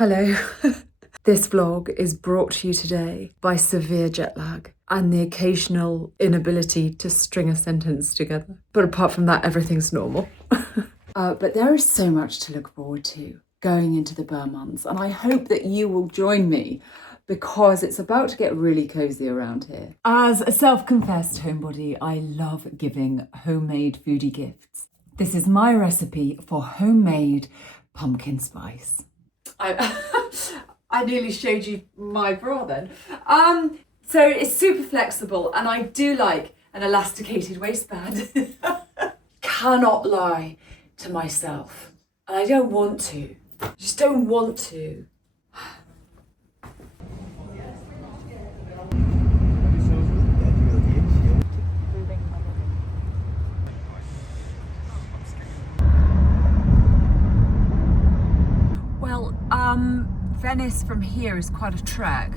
Hello. This vlog is brought to you today by severe jet lag and the occasional inability to string a sentence together. But apart from that, everything's normal. But there is so much to look forward to going into the Burr months, and I hope that you will join me because it's about to get really cozy around here. As a self-confessed homebody, I love giving homemade foodie gifts. This is my recipe for homemade pumpkin spice. I nearly showed you my bra then. So it's super flexible and I do like an elasticated waistband. Cannot lie to myself. And I don't want to. I just don't want to. Well, Venice from here is quite a trek.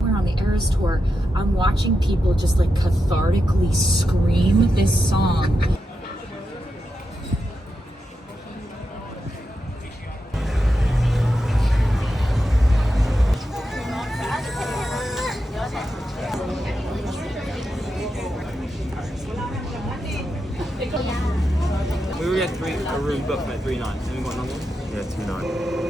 On the Eras tour, I'm watching people just like cathartically scream this song. We already had a room booked at 3 nights. Have we got another one? Yeah, 2 nights.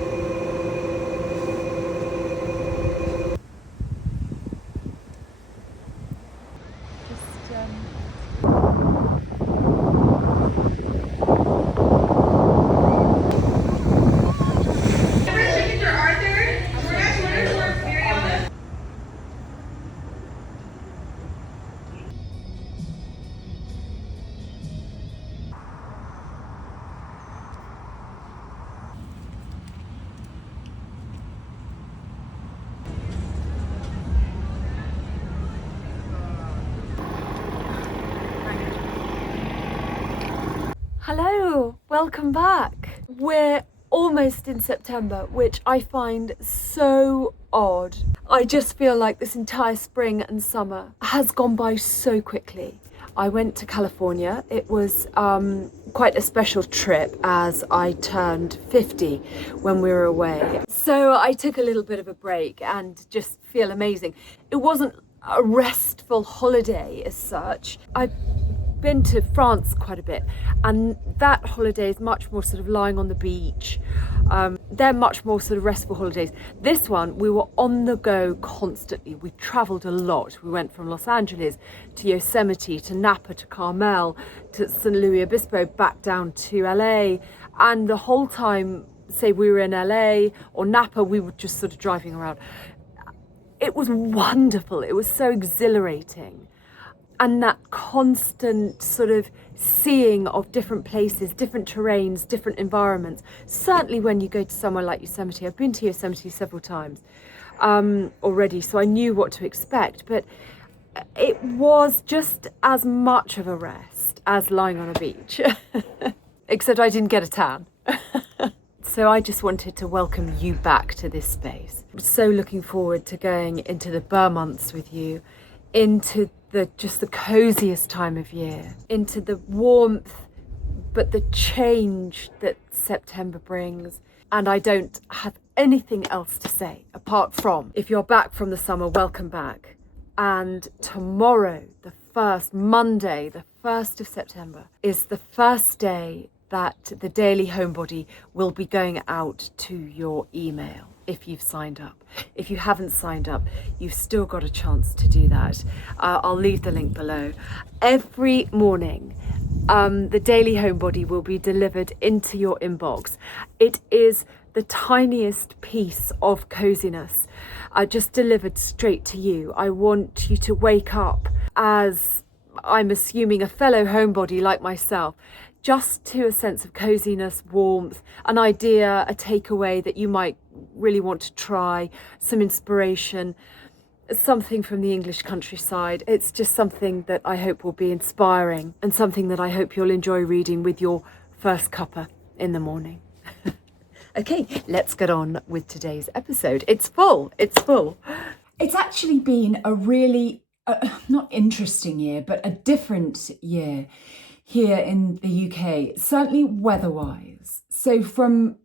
Hello, welcome back. We're almost in September, which I find so odd. I just feel like this entire spring and summer has gone by so quickly. I went to California. It was quite a special trip as I turned 50 when we were away. So I took a little bit of a break and just feel amazing. It wasn't a restful holiday as such. I've been to France quite a bit, and that holiday is much more sort of lying on the beach. They're much more sort of restful holidays. This one, we were on the go constantly. We traveled a lot. We went from Los Angeles to Yosemite to Napa to Carmel to San Luis Obispo, back down to LA, And the whole time, say we were in LA or Napa, we were just sort of driving around. It was wonderful. It was so exhilarating. And that constant sort of seeing of different places, different terrains, different environments. Certainly when you go to somewhere like Yosemite, I've been to Yosemite several times already, so I knew what to expect. But it was just as much of a rest as lying on a beach, except I didn't get a tan. So I just wanted to welcome you back to this space. I'm so looking forward to going into the Burr months with you, into just the coziest time of year, into the warmth, but the change that September brings. And I don't have anything else to say apart from, if you're back from the summer, welcome back. And tomorrow, Monday, the 1st of September, is the first day that the Daily Homebody will be going out to your email if you've signed up. If you haven't signed up, you've still got a chance to do that. I'll leave the link below. Every morning, the Daily Homebody will be delivered into your inbox. It is the tiniest piece of coziness just delivered straight to you. I want you to wake up as, I'm assuming, a fellow homebody like myself, just to a sense of coziness, warmth, an idea, a takeaway that you might really want to try, some inspiration, something from the English countryside. It's just something that I hope will be inspiring and something that I hope you'll enjoy reading with your first cuppa in the morning. Okay, let's get on with today's episode. It's full. It's actually been a really, not interesting year, but a different year here in the UK, certainly weather-wise. So from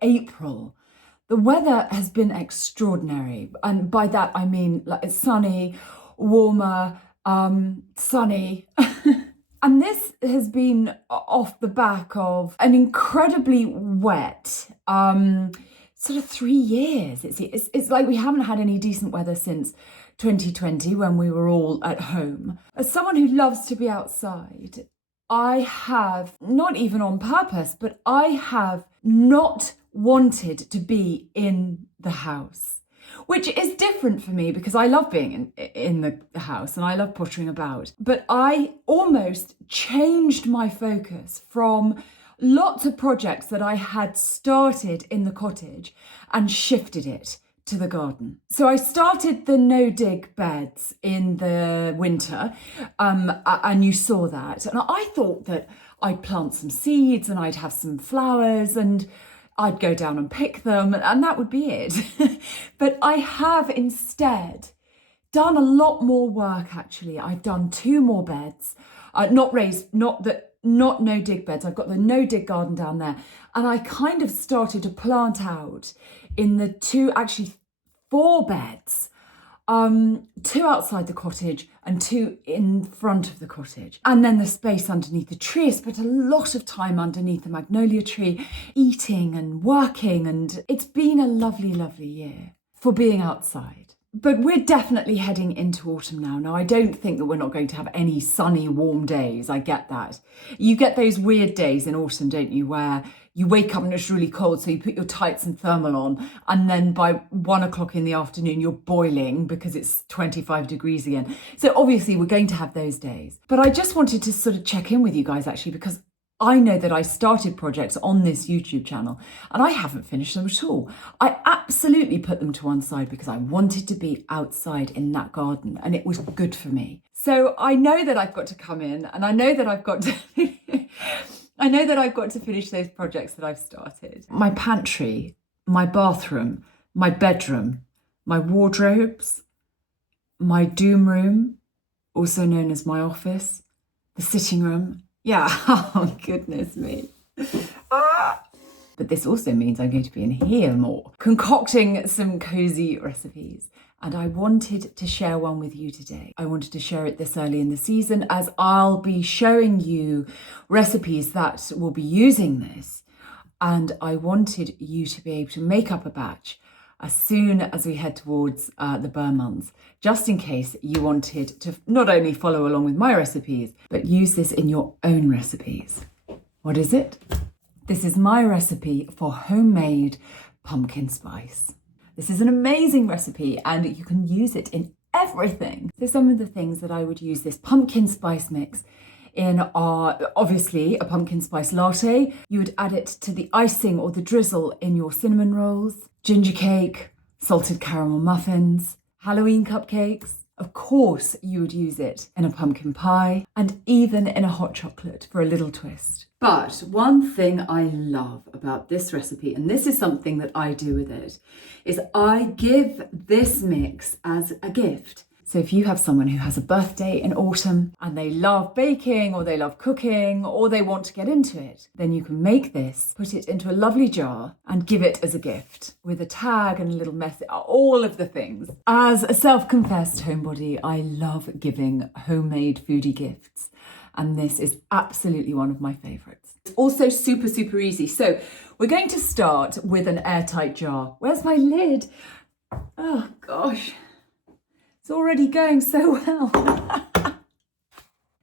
April, the weather has been extraordinary. And by that, I mean like it's sunny, warmer, sunny. And this has been off the back of an incredibly wet sort of 3 years. It's like we haven't had any decent weather since 2020 when we were all at home. As someone who loves to be outside, I have, not even on purpose, but I have not wanted to be in the house, which is different for me because I love being in the house and I love pottering about. But I almost changed my focus from lots of projects that I had started in the cottage and shifted it to the garden. So I started the no-dig beds in the winter, and you saw that. And I thought that I'd plant some seeds and I'd have some flowers and I'd go down and pick them and that would be it. But I have instead done a lot more work actually. I've done 2 more beds, not raised, not no-dig beds. I've got the no-dig garden down there. And I kind of started to plant out in the 4 beds, 2 outside the cottage and 2 in front of the cottage. And then the space underneath the tree. I spent a lot of time underneath the magnolia tree, eating and working. And it's been a lovely, lovely year for being outside. But we're definitely heading into autumn now. Now, I don't think that we're not going to have any sunny, warm days. I get that. You get those weird days in autumn, don't you, where you wake up and it's really cold, so you put your tights and thermal on, and then by 1 o'clock in the afternoon, you're boiling because it's 25 degrees again. So obviously, we're going to have those days. But I just wanted to sort of check in with you guys, actually, because I know that I started projects on this YouTube channel and I haven't finished them at all. I absolutely put them to one side because I wanted to be outside in that garden and it was good for me. So I know that I've got to come in and I know that I've got to finish those projects that I've started. My pantry, my bathroom, my bedroom, my wardrobes, my doom room, also known as my office, the sitting room. Yeah, oh goodness me. But this also means I'm going to be in here more, concocting some cozy recipes. And I wanted to share one with you today. I wanted to share it this early in the season as I'll be showing you recipes that will be using this. And I wanted you to be able to make up a batch as soon as we head towards the Burr months, just in case you wanted to not only follow along with my recipes, but use this in your own recipes. What is it? This is my recipe for homemade pumpkin spice. This is an amazing recipe and you can use it in everything. So some of the things that I would use this pumpkin spice mix in are obviously a pumpkin spice latte. You would add it to the icing or the drizzle in your cinnamon rolls, ginger cake, salted caramel muffins, Halloween cupcakes. Of course, you would use it in a pumpkin pie and even in a hot chocolate for a little twist. But one thing I love about this recipe, and this is something that I do with it, is I give this mix as a gift. So if you have someone who has a birthday in autumn and they love baking or they love cooking or they want to get into it, then you can make this, put it into a lovely jar and give it as a gift with a tag and a little message, all of the things. As a self-confessed homebody, I love giving homemade foodie gifts. And this is absolutely one of my favourites. It's also super, super easy. So we're going to start with an airtight jar. Where's my lid? Oh gosh. It's already going so well.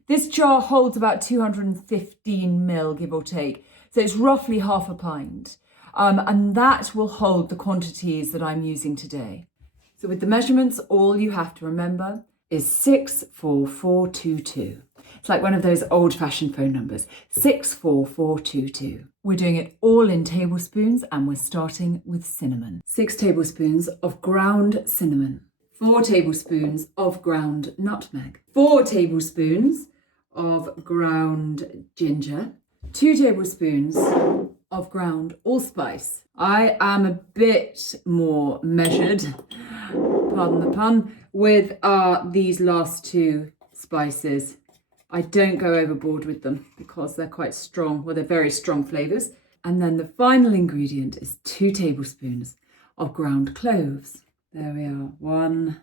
This jar holds about 215 ml, give or take. So it's roughly half a pint. And that will hold the quantities that I'm using today. So with the measurements, all you have to remember is 64422. It's like one of those old-fashioned phone numbers, 64422. We're doing it all in tablespoons and we're starting with cinnamon. 6 tablespoons of ground cinnamon. 4 tablespoons of ground nutmeg, 4 tablespoons of ground ginger, 2 tablespoons of ground allspice. I am a bit more measured, pardon the pun, with these last 2 spices. I don't go overboard with them because they're quite strong, well, they're very strong flavours. And then the final ingredient is 2 tablespoons of ground cloves. There we are, 1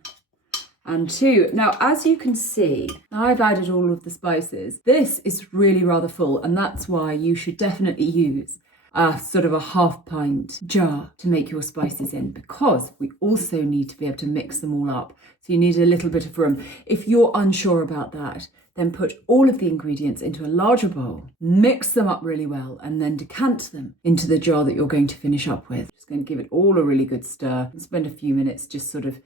and 2. Now, as you can see, I've added all of the spices. This is really rather full, and that's why you should definitely use a sort of a half pint jar to make your spices in, because we also need to be able to mix them all up. So you need a little bit of room. If you're unsure about that, then put all of the ingredients into a larger bowl, mix them up really well, and then decant them into the jar that you're going to finish up with. Just going to give it all a really good stir and spend a few minutes just sort of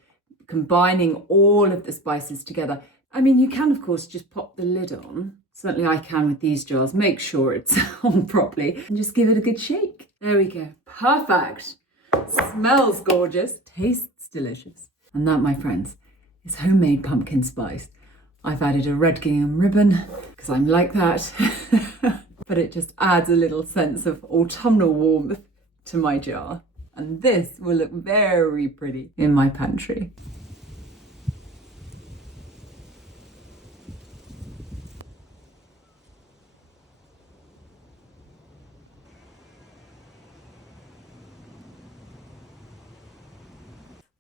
combining all of the spices together. I mean, you can, of course, just pop the lid on. Certainly I can with these jars. Make sure it's on properly and just give it a good shake. There we go. Perfect. Smells gorgeous. Tastes delicious. And that, my friends, is homemade pumpkin spice. I've added a red gingham ribbon because I'm like that, but it just adds a little sense of autumnal warmth to my jar. And this will look very pretty in my pantry.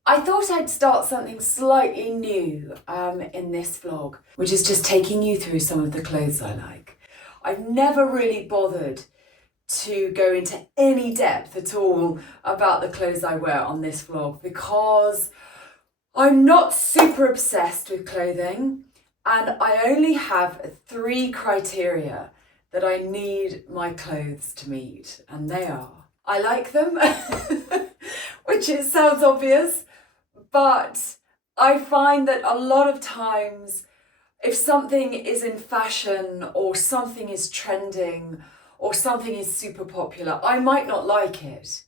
I thought I'd start something slightly new in this vlog, which is just taking you through some of the clothes I like. I've never really bothered to go into any depth at all about the clothes I wear on this vlog because I'm not super obsessed with clothing, and I only have 3 criteria that I need my clothes to meet, and they are: I like them, which it sounds obvious, but I find that a lot of times if something is in fashion or something is trending or something is super popular, I might not like it.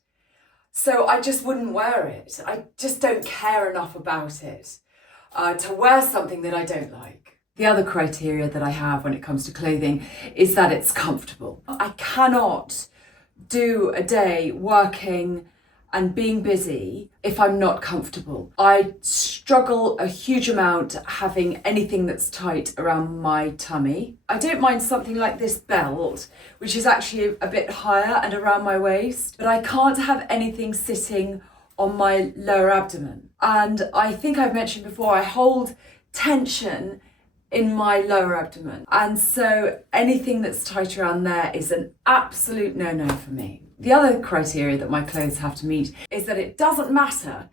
So I just wouldn't wear it. I just don't care enough about it to wear something that I don't like. The other criteria that I have when it comes to clothing is that it's comfortable. I cannot do a day working and being busy if I'm not comfortable. I struggle a huge amount having anything that's tight around my tummy. I don't mind something like this belt, which is actually a bit higher and around my waist, but I can't have anything sitting on my lower abdomen. And I think I've mentioned before, I hold tension in my lower abdomen. And so anything that's tight around there is an absolute no-no for me. The other criteria that my clothes have to meet is that it doesn't matter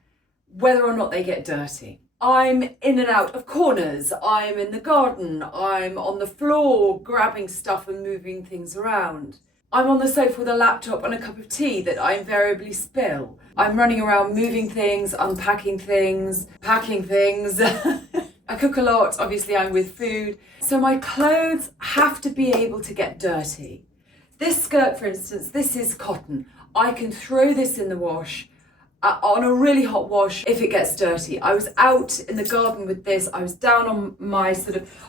whether or not they get dirty. I'm in and out of corners, I'm in the garden, I'm on the floor grabbing stuff and moving things around. I'm on the sofa with a laptop and a cup of tea that I invariably spill. I'm running around moving things, unpacking things, packing things. I cook a lot, obviously I'm with food. So my clothes have to be able to get dirty. This skirt, for instance, this is cotton. I can throw this in the wash on a really hot wash if it gets dirty. I was out in the garden with this. I was down on my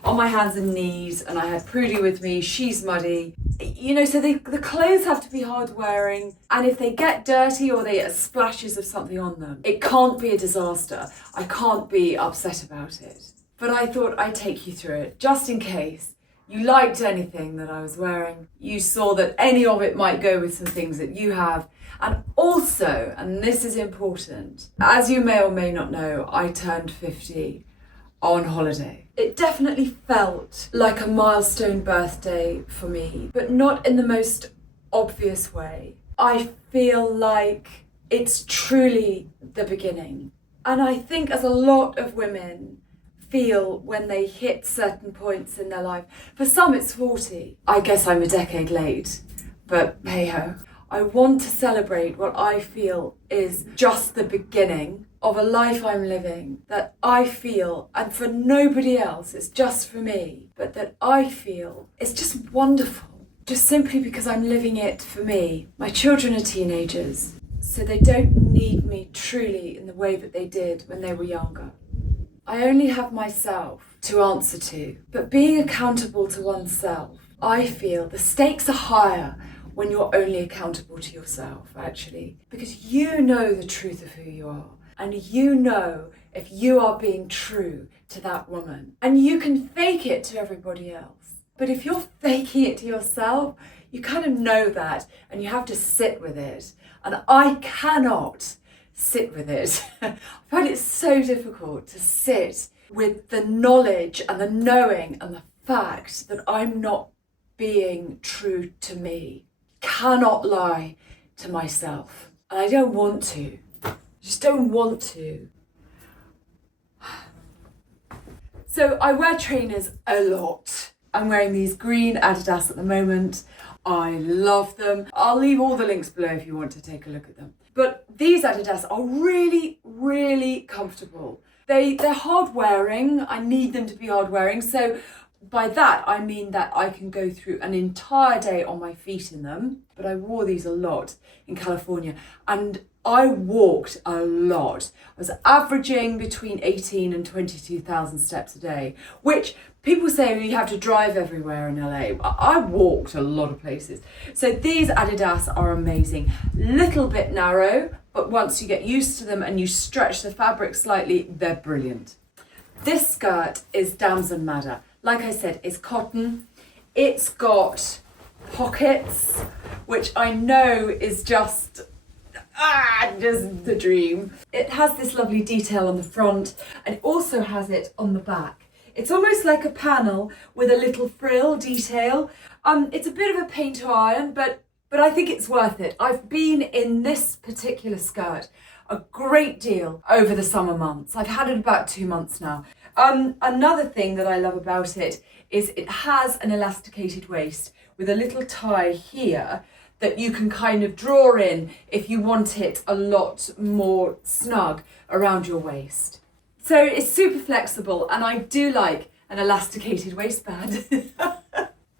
on my hands and knees, and I had Prudy with me. She's muddy. You know, so the clothes have to be hard wearing, and if they get dirty or they get splashes of something on them, it can't be a disaster. I can't be upset about it. But I thought I'd take you through it, just in case you liked anything that I was wearing. You saw that any of it might go with some things that you have. And also, and this is important, as you may or may not know, I turned 50 on holiday. It definitely felt like a milestone birthday for me, but not in the most obvious way. I feel like it's truly the beginning. And I think as a lot of women feel when they hit certain points in their life, for some it's 40. I guess I'm a decade late, but hey ho. I want to celebrate what I feel is just the beginning of a life I'm living, that I feel, and for nobody else, it's just for me, but that I feel is just wonderful, just simply because I'm living it for me. My children are teenagers, so they don't need me truly in the way that they did when they were younger. I only have myself to answer to, but being accountable to oneself, I feel the stakes are higher when you're only accountable to yourself, actually, because you know the truth of who you are, and you know if you are being true to that woman, and you can fake it to everybody else. But if you're faking it to yourself, you kind of know that, and you have to sit with it. And I cannot sit with it. I find it so difficult to sit with the knowledge and the knowing and the fact that I'm not being true to me. Cannot lie to myself. And I don't want to. Just don't want to. So I wear trainers a lot. I'm wearing these green Adidas at the moment. I love them. I'll leave all the links below if you want to take a look at them. But these Adidas are really, really comfortable. They're hard wearing. I need them to be hard wearing. So by that, I mean that I can go through an entire day on my feet in them, but I wore these a lot in California and I walked a lot. I was averaging between 18 and 22,000 steps a day, which people say you have to drive everywhere in LA. I walked a lot of places. So these Adidas are amazing. Little bit narrow, but once you get used to them and you stretch the fabric slightly, they're brilliant. This skirt is Damson Madder. Like I said, it's cotton. It's got pockets, which I know is just the dream. It has this lovely detail on the front and it also has it on the back. It's almost like a panel with a little frill detail. It's a bit of a pain to iron, but I think it's worth it. I've been in this particular skirt a great deal over the summer months. I've had it about 2 months now. Another thing that I love about it is it has an elasticated waist with a little tie here that you can kind of draw in if you want it a lot more snug around your waist. So it's super flexible and I do like an elasticated waistband.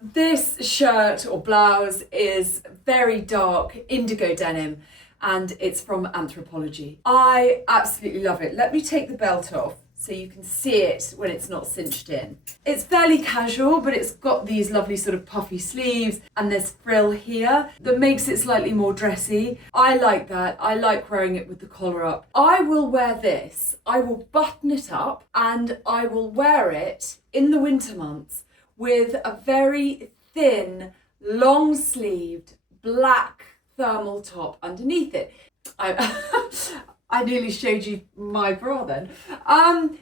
This shirt or blouse is very dark indigo denim and it's from Anthropologie. I absolutely love it. Let me take the belt off so you can see it when it's not cinched in. It's fairly casual, but it's got these lovely sort of puffy sleeves and there's frill here that makes it slightly more dressy. I like that. I like wearing it with the collar up. I will wear this. I will button it up and I will wear it in the winter months with a very thin, long-sleeved black thermal top underneath it. I nearly showed you my bra then.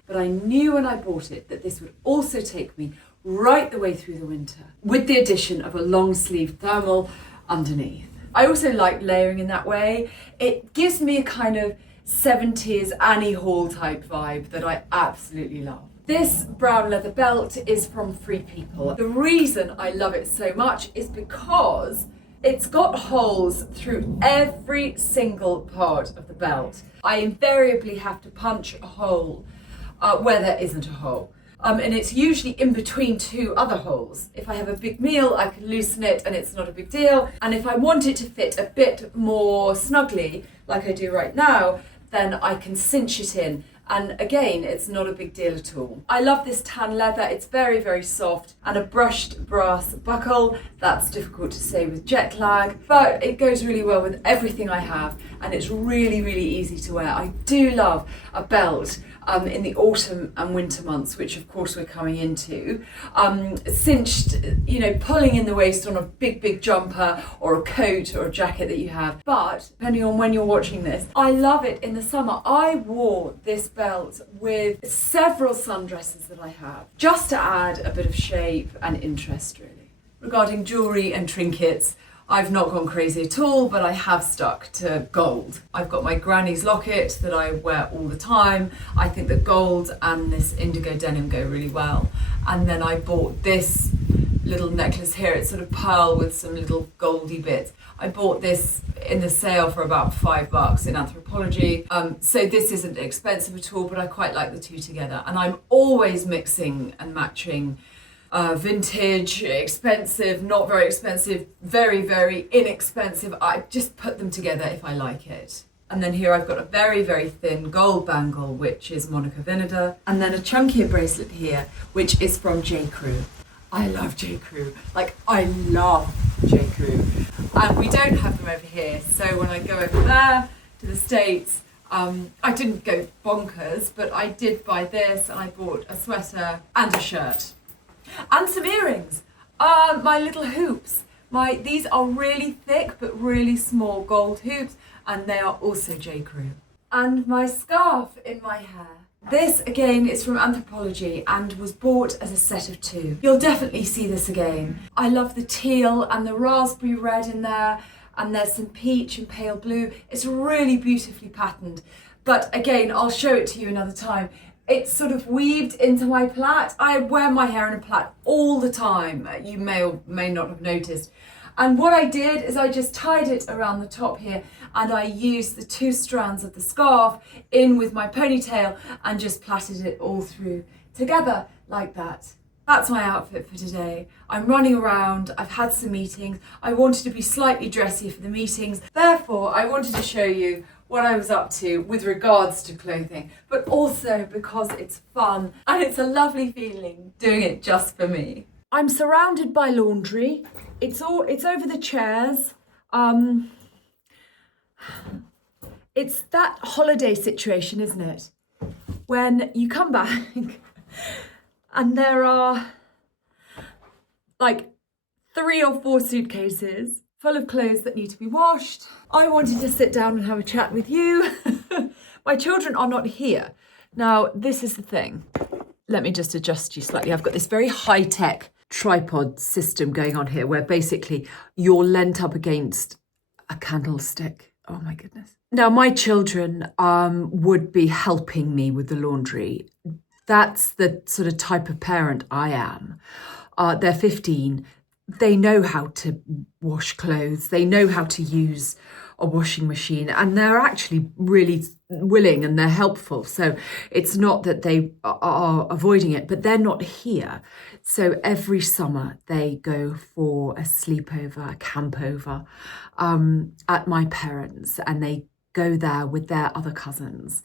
But I knew when I bought it that this would also take me right the way through the winter with the addition of a long sleeve thermal underneath. I also like layering in that way. It gives me a kind of 70s Annie Hall type vibe that I absolutely love. This brown leather belt is from Free People. The reason I love it so much is because It's got holes through every single part of the belt. I invariably have to punch a hole where there isn't a hole. And it's usually in between two other holes. If I have a big meal, I can loosen it and it's not a big deal. And if I want it to fit a bit more snugly, like I do right now, then I can cinch it in. And again, it's not a big deal at all. I love this tan leather. It's very, very soft, and a brushed brass buckle. That's difficult to say with jet lag, but it goes really well with everything I have, and it's really, really easy to wear. I do love a belt in the autumn and winter months, which of course we're coming into, cinched, pulling in the waist on a big jumper or a coat or a jacket that you have. But depending on when you're watching this, I love it in the summer. I wore this belt with several sundresses that I have, just to add a bit of shape and interest, really. Regarding jewellery and trinkets, I've not gone crazy at all, but I have stuck to gold. I've got my granny's locket that I wear all the time. I think that gold and this indigo denim go really well. And then I bought this little necklace here. It's sort of pearl with some little goldy bits. I bought this in the sale for about $5 in Anthropology. So this isn't expensive at all, but I quite like the two together. And I'm always mixing and matching vintage, expensive, not very expensive, very, very inexpensive. I just put them together if I like it. And then here I've got a very, very thin gold bangle, which is Monica Vinader. And then a chunkier bracelet here, which is from J. Crew. I love J. Crew. I love J. Crew. And we don't have them over here. So when I go over there to the States, I didn't go bonkers, but I did buy this, and I bought a sweater and a shirt. And some earrings, my little hoops. These are really thick but really small gold hoops, and they are also J. Crew. And my scarf in my hair. This again is from Anthropology and was bought as a set of 2. You'll definitely see this again. I love the teal and the raspberry red in there, and there's some peach and pale blue. It's really beautifully patterned, but again, I'll show it to you another time. It's sort of weaved into my plait. I wear my hair in a plait all the time. You may or may not have noticed. And what I did is I just tied it around the top here, and I used the 2 strands of the scarf in with my ponytail and just plaited it all through together like that. That's my outfit for today. I'm running around, I've had some meetings. I wanted to be slightly dressy for the meetings. Therefore, I wanted to show you what I was up to with regards to clothing, but also because it's fun and it's a lovely feeling doing it just for me. I'm surrounded by laundry. It's over the chairs. It's that holiday situation, isn't it? When you come back and there are 3 or 4 suitcases full of clothes that need to be washed. I wanted to sit down and have a chat with you. My children are not here. Now, this is the thing. Let me just adjust you slightly. I've got this very high-tech tripod system going on here where basically you're leant up against a candlestick. Oh my goodness. Now, my children would be helping me with the laundry. That's the sort of type of parent I am. They're 15. They know how to wash clothes. They know how to use a washing machine, and they're actually really willing and they're helpful. So it's not that they are avoiding it, but they're not here. So every summer they go for a sleepover, a campover at my parents', and they go there with their other cousins.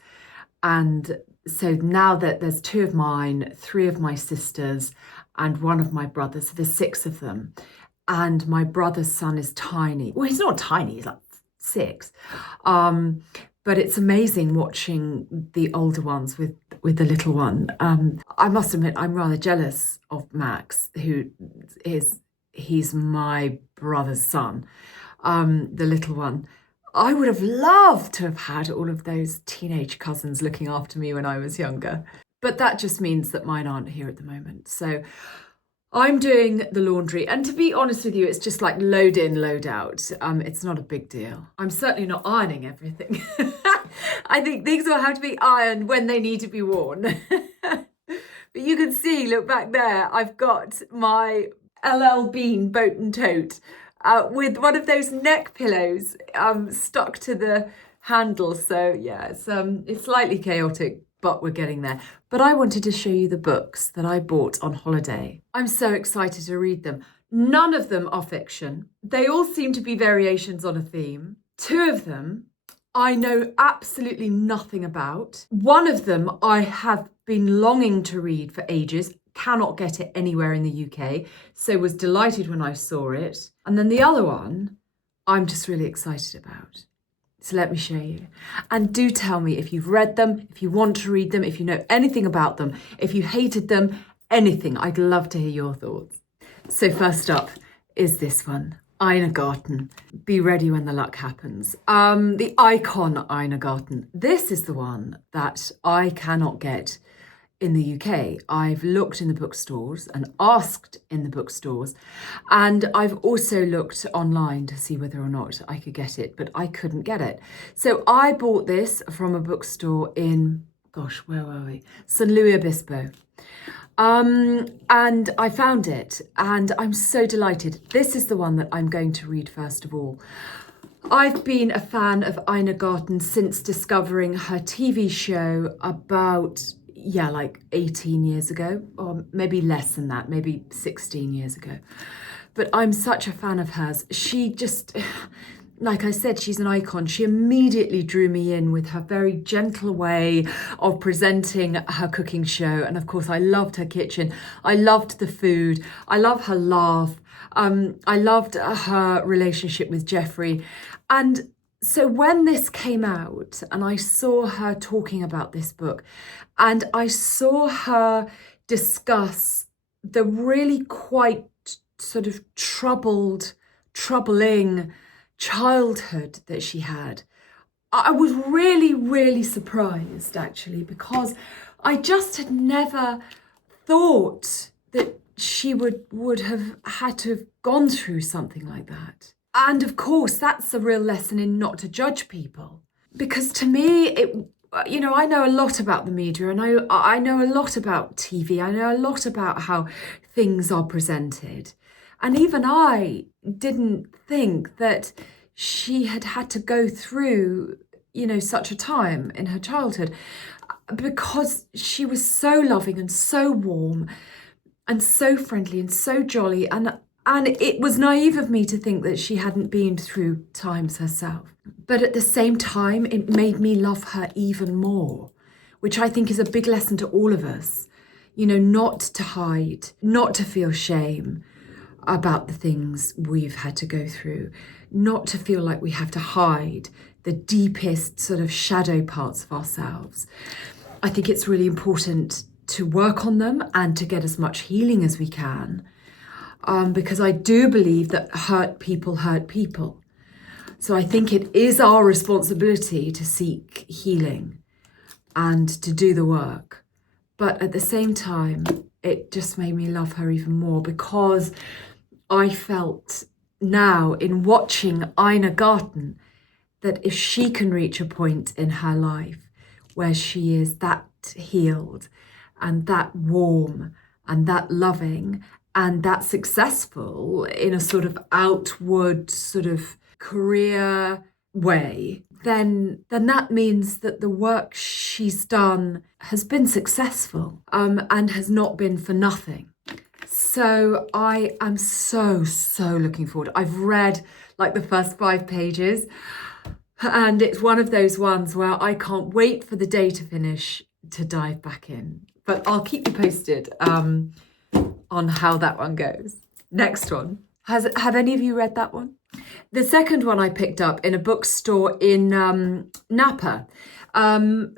And so now that there's 2 of mine, 3 of my sisters, and 1 of my brothers, so there's 6 of them. And my brother's son is tiny. Well, he's not tiny, he's 6. But it's amazing watching the older ones with the little one. I must admit, I'm rather jealous of Max, he's my brother's son, the little one. I would have loved to have had all of those teenage cousins looking after me when I was younger. But that just means that mine aren't here at the moment. So I'm doing the laundry. And to be honest with you, it's just like load in, load out. It's not a big deal. I'm certainly not ironing everything. I think things will have to be ironed when they need to be worn. But you can see, look back there, I've got my LL Bean boat and tote. with one of those neck pillows stuck to the handle. So yeah, it's slightly chaotic, but we're getting there. But I wanted to show you the books that I bought on holiday. I'm so excited to read them. None of them are fiction. They all seem to be variations on a theme. Two of them I know absolutely nothing about. One of them I have been longing to read for ages, cannot get it anywhere in the UK, so was delighted when I saw it. And then the other one I'm just really excited about. So let me show you. And do tell me if you've read them, if you want to read them, if you know anything about them, if you hated them, anything. I'd love to hear your thoughts. So first up is this one, Garten. Be ready when the luck happens. The icon Garten. This is the one that I cannot get in the UK. I've looked in the bookstores and asked in the bookstores, and I've also looked online to see whether or not I could get it, but I couldn't get it. So I bought this from a bookstore in, where were we? St. Louis Obispo. And I found it and I'm so delighted. This is the one that I'm going to read first of all. I've been a fan of Ina Garten since discovering her TV show about, like 18 years ago, or maybe less than that, maybe 16 years ago. But I'm such a fan of hers. She just, like I said, she's an icon. She immediately drew me in with her very gentle way of presenting her cooking show. And of course, I loved her kitchen. I loved the food. I love her laugh. I loved her relationship with Jeffrey. And so when this came out and I saw her talking about this book and I saw her discuss the really quite sort of troubling childhood that she had, I was really, really surprised actually, because I just had never thought that she would have had to have gone through something like that. And of course, that's a real lesson in not to judge people. Because to me, I know a lot about the media and I know a lot about TV. I know a lot about how things are presented. And even I didn't think that she had to go through, such a time in her childhood, because she was so loving and so warm and so friendly and so jolly. And it was naive of me to think that she hadn't been through times herself. But at the same time, it made me love her even more, which I think is a big lesson to all of us, not to hide, not to feel shame about the things we've had to go through, not to feel like we have to hide the deepest sort of shadow parts of ourselves. I think it's really important to work on them and to get as much healing as we can, because I do believe that hurt people hurt people. So I think it is our responsibility to seek healing and to do the work. But at the same time, it just made me love her even more, because I felt now in watching Ina Garten that if she can reach a point in her life where she is that healed and that warm and that loving and that successful in a sort of outward sort of career way, then that means that the work she's done has been successful, and has not been for nothing. So I am so looking forward. I've read like the first 5 pages, and it's one of those ones where I can't wait for the day to finish to dive back in. But I'll keep you posted on how that one goes. Next one. Have any of you read that one? The second one I picked up in a bookstore in Napa,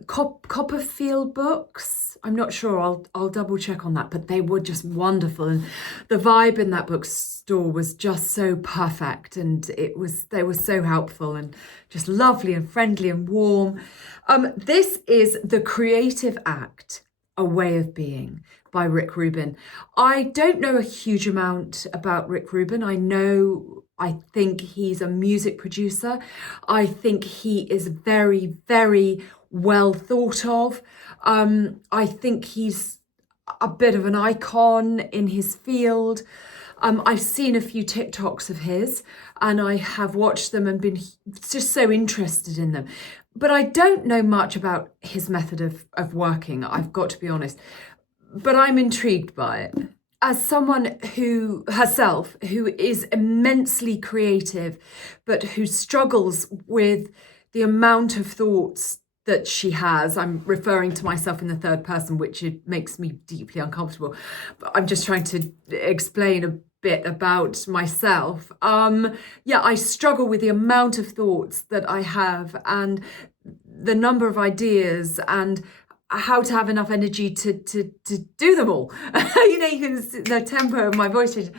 Copperfield Books. I'm not sure, I'll double check on that, but they were just wonderful. And the vibe in that bookstore was just so perfect, and they were so helpful and just lovely and friendly and warm. This is The Creative Act, A Way of Being by Rick Rubin. I don't know a huge amount about Rick Rubin. I think he's a music producer. I think he is very, very well thought of. I think he's a bit of an icon in his field. I've seen a few TikToks of his and I have watched them and been just so interested in them. But I don't know much about his method of working, I've got to be honest. But I'm intrigued by it. As someone who is immensely creative, but who struggles with the amount of thoughts that she has. I'm referring to myself in the third person, which it makes me deeply uncomfortable. But I'm just trying to explain a bit about myself. I struggle with the amount of thoughts that I have and the number of ideas and how to have enough energy to do them all. You can see the tempo of my voice change.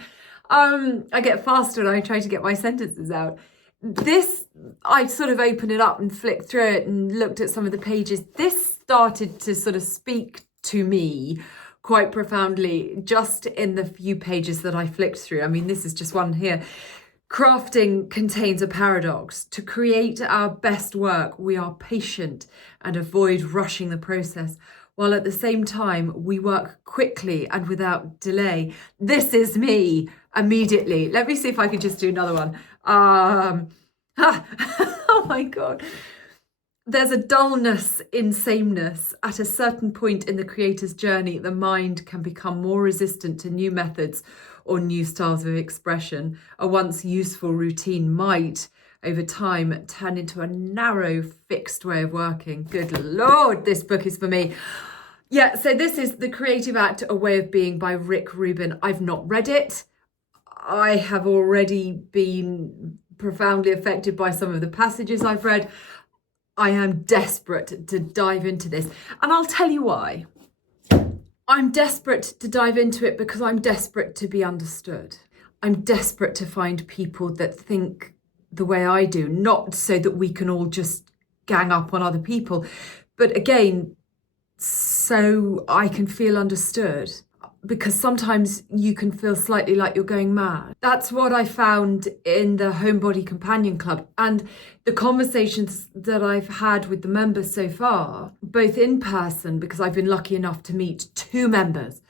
I get faster and I try to get my sentences out. This, I sort of opened it up and flicked through it and looked at some of the pages. This started to sort of speak to me quite profoundly just in the few pages that I flicked through. I mean, this is just one here. Crafting contains a paradox. To create our best work, we are patient and avoid rushing the process, while at the same time, we work quickly and without delay. This is me immediately. Let me see if I can just do another one. Oh my God. There's a dullness in sameness. At a certain point in the creator's journey, the mind can become more resistant to new methods or new styles of expression. A once useful routine might, over time, turn into a narrow, fixed way of working. Good Lord, this book is for me. Yeah, so this is The Creative Act, A Way of Being by Rick Rubin. I've not read it. I have already been profoundly affected by some of the passages I've read. I am desperate to dive into this. And I'll tell you why. I'm desperate to dive into it because I'm desperate to be understood. I'm desperate to find people that think the way I do, not so that we can all just gang up on other people, but again, so I can feel understood. Because sometimes you can feel slightly like you're going mad. That's what I found in the Homebody Companion Club and the conversations that I've had with the members so far, both in person, because I've been lucky enough to meet 2 members,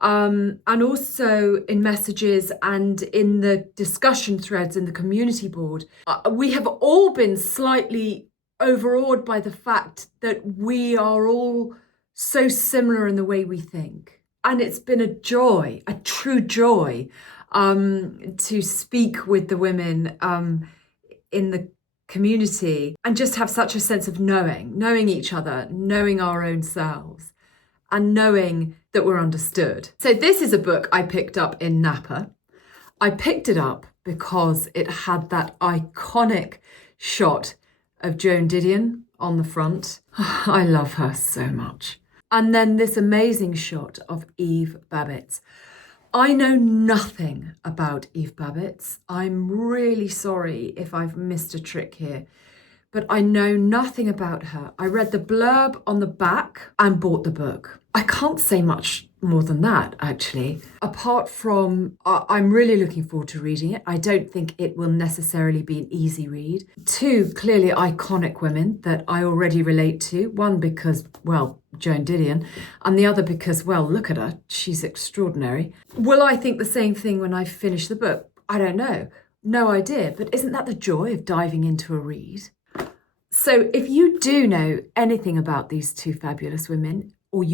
and also in messages and in the discussion threads in the community board. We have all been slightly overawed by the fact that we are all so similar in the way we think. And it's been a joy, a true joy, to speak with the women in the community and just have such a sense of knowing each other, knowing our own selves, and knowing that we're understood. So this is a book I picked up in Napa. I picked it up because it had that iconic shot of Joan Didion on the front. I love her so much. And then this amazing shot of Eve Babbitt. I know nothing about Eve Babbitt. I'm really sorry if I've missed a trick here, but I know nothing about her. I read the blurb on the back and bought the book. I can't say much more than that, actually. Apart from, I'm really looking forward to reading it. I don't think it will necessarily be an easy read. 2 clearly iconic women that I already relate to. One because, well, Joan Didion, and the other because, well, look at her. She's extraordinary. Will I think the same thing when I finish the book? I don't know. No idea. But isn't that the joy of diving into a read? So if you do know anything about these 2 fabulous women, or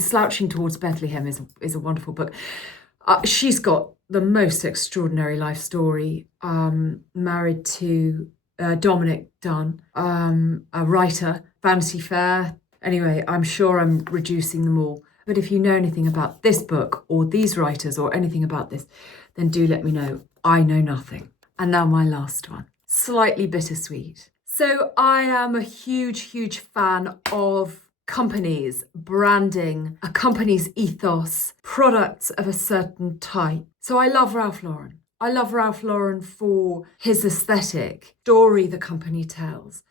Slouching Towards Bethlehem is a wonderful book. She's got the most extraordinary life story, married to Dominic Dunn, a writer, Vanity Fair. Anyway, I'm sure I'm reducing them all. But if you know anything about this book or these writers or anything about this, then do let me know. I know nothing. And now my last one, slightly bittersweet. So I am a huge fan of companies, branding, a company's ethos, products of a certain type. So I love Ralph Lauren. I love Ralph Lauren for his aesthetic, story the company tells.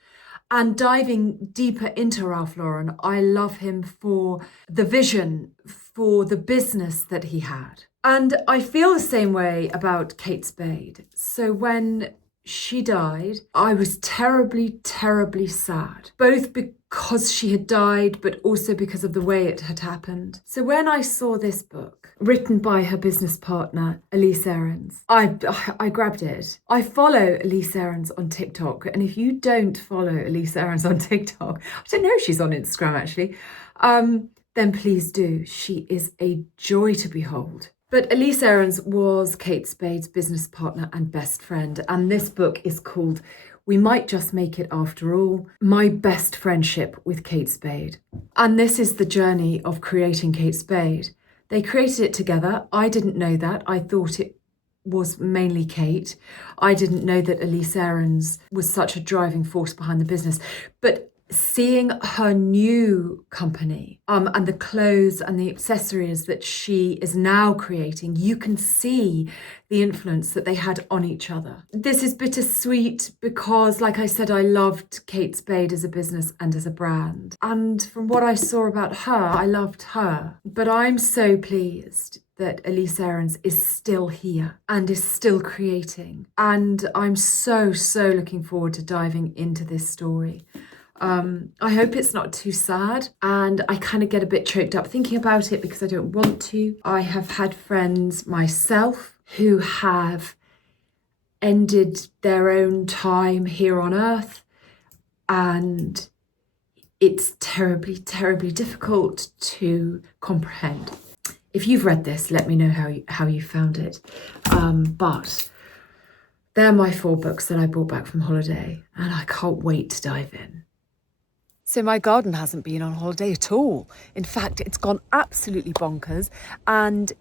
And diving deeper into Ralph Lauren, I love him for the vision, for the business that he had. And I feel the same way about Kate Spade. So when she died, I was terribly, terribly sad, both because she had died, but also because of the way it had happened. So when I saw this book, written by her business partner, Elise Aarons, I grabbed it. I follow Elise Aarons on TikTok, and if you don't follow Elise Aarons on TikTok, I don't know if she's on Instagram actually, then please do. She is a joy to behold. But Elise Aarons was Kate Spade's business partner and best friend, and this book is called We Might Just Make It After All, My Best Friendship with Kate Spade. And this is the journey of creating Kate Spade. They created it together. I didn't know that. I thought it was mainly Kate. I didn't know that Elise Aarons was such a driving force behind the business. But seeing her new company and the clothes and the accessories that she is now creating, you can see the influence that they had on each other. This is bittersweet because, like I said, I loved Kate Spade as a business and as a brand. And from what I saw about her, I loved her. But I'm so pleased that Elise Aarons is still here and is still creating. And I'm so looking forward to diving into this story. I hope it's not too sad, and I kind of get a bit choked up thinking about it because I don't want to. I have had friends myself who have ended their own time here on earth, and it's terribly, terribly difficult to comprehend. If you've read this, let me know how you found it. But they're my 4 books that I brought back from holiday, and I can't wait to dive in. So my garden hasn't been on holiday at all. In fact, it's gone absolutely bonkers. And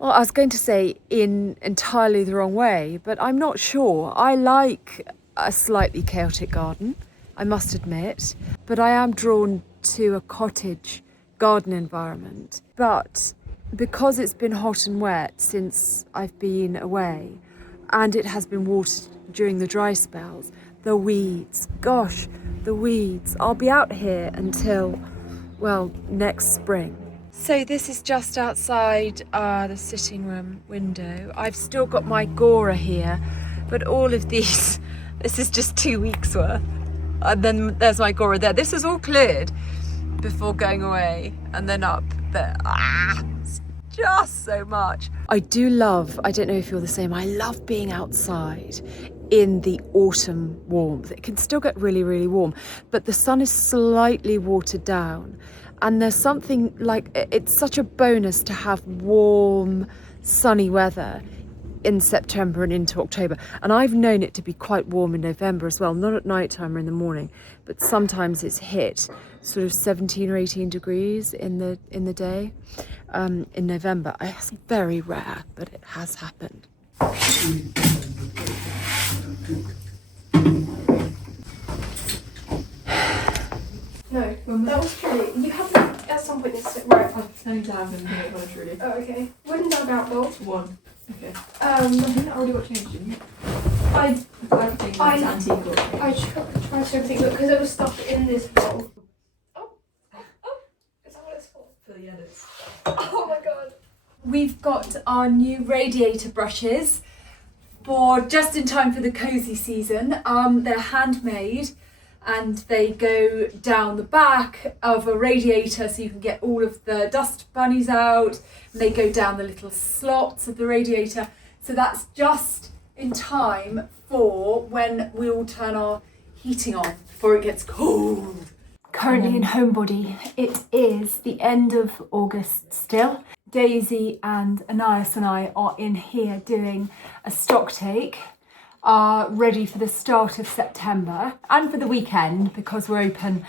I was going to say in entirely the wrong way, but I'm not sure. I like a slightly chaotic garden, I must admit, but I am drawn to a cottage garden environment. But because it's been hot and wet since I've been away, and it has been watered during the dry spells, the weeds, gosh, the weeds. I'll be out here until, well, next spring. So this is just outside the sitting room window. I've still got my Gora here, but all of these, this is just 2 weeks worth. And then there's my Gora there. This is all cleared before going away, and then up there. It's just so much. I do love, I don't know if you're the same, I love being outside in the autumn warmth. It can still get really, really warm, but the sun is slightly watered down. And there's something like, it's such a bonus to have warm, sunny weather in September and into October. And I've known it to be quite warm in November as well, not at night time or in the morning, but sometimes it's hit sort of 17 or 18 degrees in the day in November. It's very rare, but it has happened. No, that was Trudy. You have at some point this right. I've known to have them here, but Trudy. Oh, okay. Wooden dugout bowl. 1. Okay. Isn't that already what changed, didn't you? I think that's antique or tried to everything, but because it was stuff in this bowl. Oh, is that what it's for? For the edits. Oh my god. We've got our new radiator brushes for just in time for the cozy season. They're handmade, and they go down the back of a radiator so you can get all of the dust bunnies out, and they go down the little slots of the radiator. So that's just in time for when we'll turn our heating on before it gets cold. Currently in Homebody, it is the end of August still. Daisy and Anais and I are in here doing a stock take, ready for the start of September and for the weekend because we're open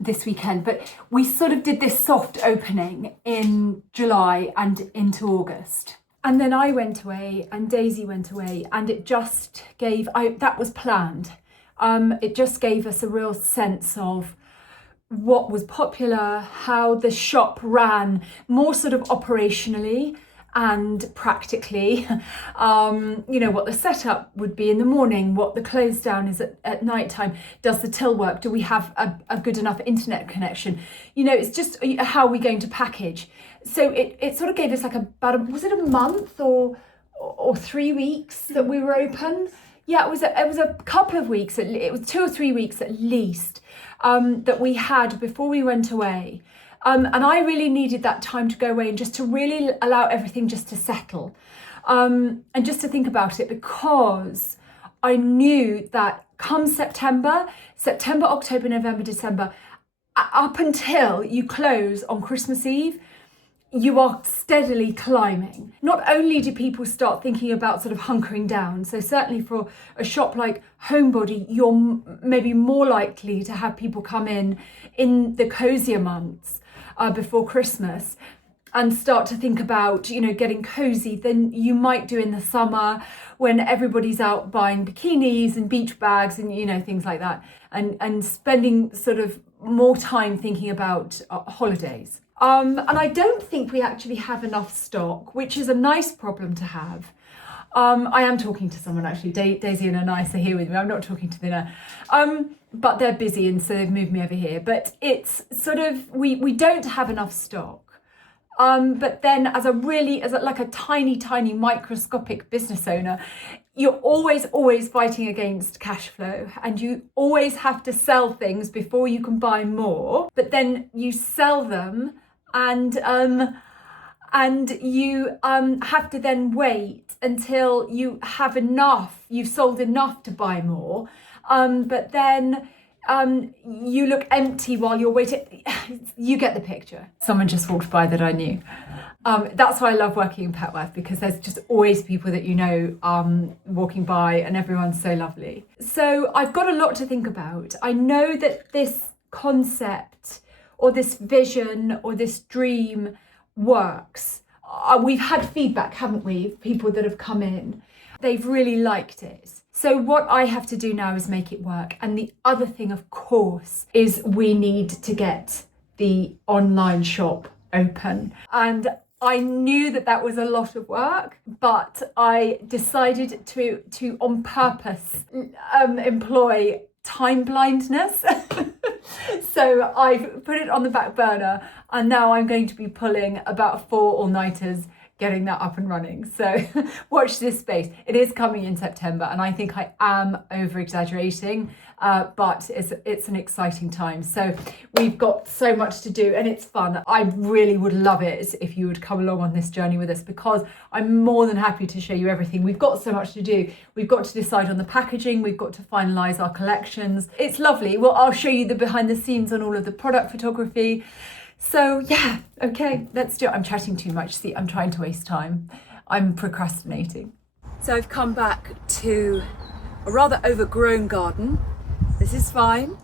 this weekend. But we sort of did this soft opening in July and into August. And then I went away and Daisy went away, and it just gave, that was planned. It just gave us a real sense of what was popular, how the shop ran more sort of operationally and practically, what the setup would be in the morning, what the close down is at night time, does the till work, do we have a good enough internet connection, it's just how are we going to package. So it sort of gave us like was it a month or or 3 weeks that we were open. Yeah, it was a couple of weeks. It was 2 or 3 weeks at least that we had before we went away. And I really needed that time to go away and just to really allow everything just to settle, and just to think about it, because I knew that come September, October, November, December, up until you close on Christmas Eve, you are steadily climbing. Not only do people start thinking about sort of hunkering down, so certainly for a shop like Homebody, you're maybe more likely to have people come in the cozier months before Christmas and start to think about, you know, getting cozy than you might do in the summer when everybody's out buying bikinis and beach bags and, you know, things like that, and spending sort of more time thinking about holidays. And I don't think we actually have enough stock, which is a nice problem to have. I am talking to someone actually. Daisy and Anais are here with me. I'm not talking to dinner. But they're busy and so they've moved me over here. But it's sort of, we don't have enough stock. But then as a tiny microscopic business owner, you're always fighting against cash flow, and you always have to sell things before you can buy more. But then you sell them, and you have to then wait until you have enough. You've sold enough to buy more, but then you look empty while you're waiting. You get the picture. Someone just walked by that I knew. That's why I love working in Petworth, because there's just always people that you know walking by, and everyone's so lovely. So I've got a lot to think about. I know that this concept or this vision or this dream works. We've had feedback, haven't we? People that have come in. They've really liked it. So what I have to do now is make it work. And the other thing, of course, is we need to get the online shop open. And I knew that was a lot of work, but I decided to on purpose employ time blindness. So I've put it on the back burner, and now I'm going to be pulling about 4 all-nighters getting that up and running. So watch this space. It is coming in September, and I think I am over-exaggerating, but it's an exciting time. So we've got so much to do, and it's fun. I really would love it if you would come along on this journey with us, because I'm more than happy to show you everything. We've got so much to do. We've got to decide on the packaging. We've got to finalise our collections. It's lovely. Well, I'll show you the behind the scenes on all of the product photography. So yeah, okay, let's do it. I'm chatting too much. See, I'm trying to waste time. I'm procrastinating. So I've come back to a rather overgrown garden. This is fine,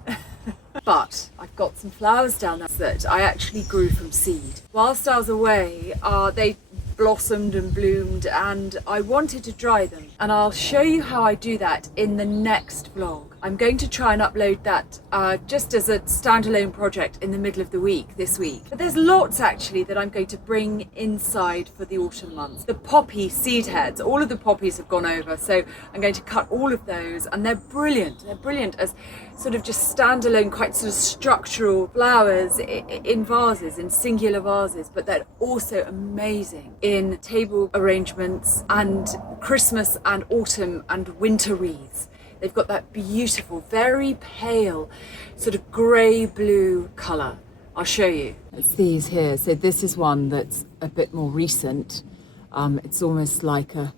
but I've got some flowers down there that I actually grew from seed. Whilst I was away, they blossomed and bloomed, and I wanted to dry them. And I'll show you how I do that in the next vlog. I'm going to try and upload that just as a standalone project in the middle of the week, this week. But there's lots actually that I'm going to bring inside for the autumn months. The poppy seed heads, all of the poppies have gone over, so I'm going to cut all of those, and they're brilliant. They're brilliant as sort of just standalone, quite sort of structural flowers in vases, in singular vases, but they're also amazing in table arrangements and Christmas and autumn and winter wreaths. They've got that beautiful, very pale, sort of grey-blue colour. I'll show you. It's these here. So this is one that's a bit more recent. It's almost like a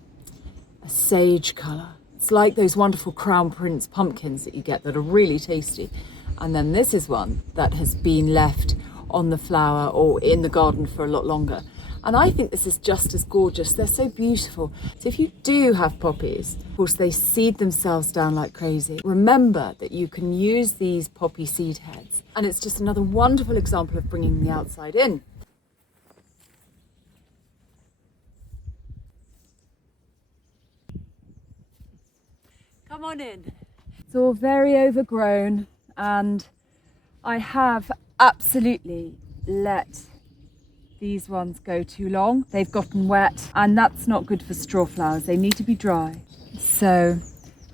sage colour. It's like those wonderful Crown Prince pumpkins that you get that are really tasty. And then this is one that has been left on the flower or in the garden for a lot longer. And I think this is just as gorgeous. They're so beautiful. So if you do have poppies, of course, they seed themselves down like crazy. Remember that you can use these poppy seed heads. And it's just another wonderful example of bringing the outside in. Come on in. It's all very overgrown, and I have absolutely let these ones go too long. They've gotten wet, and that's not good for straw flowers. They need to be dry. So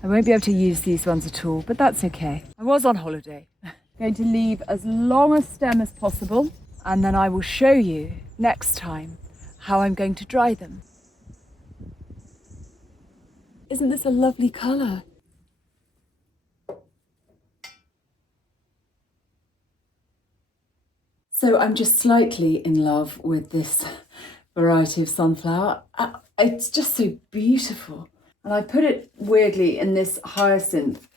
I won't be able to use these ones at all, but that's okay. I was on holiday. I'm going to leave as long a stem as possible, and then I will show you next time how I'm going to dry them. Isn't this a lovely colour? So I'm just slightly in love with this variety of sunflower. It's just so beautiful. And I put it weirdly in this hyacinth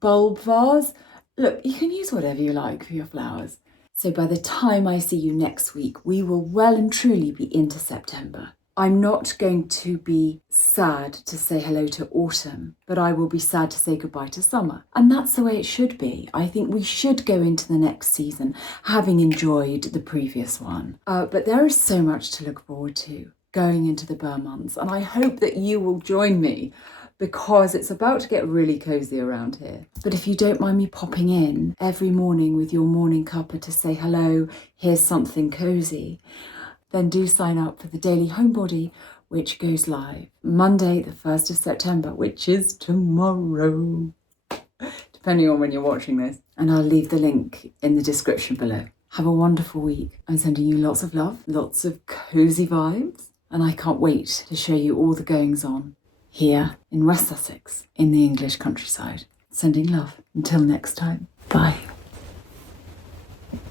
bulb vase. Look, you can use whatever you like for your flowers. So by the time I see you next week, we will well and truly be into September. I'm not going to be sad to say hello to autumn, but I will be sad to say goodbye to summer. And that's the way it should be. I think we should go into the next season having enjoyed the previous one. But there is so much to look forward to going into the Burr months, and I hope that you will join me because it's about to get really cosy around here. But if you don't mind me popping in every morning with your morning cuppa to say hello, here's something cosy, then do sign up for the Daily Homebody, which goes live Monday, the 1st of September, which is tomorrow, depending on when you're watching this. And I'll leave the link in the description below. Have a wonderful week. I'm sending you lots of love, lots of cozy vibes, and I can't wait to show you all the goings on here in West Sussex, in the English countryside. Sending love. Until next time, bye.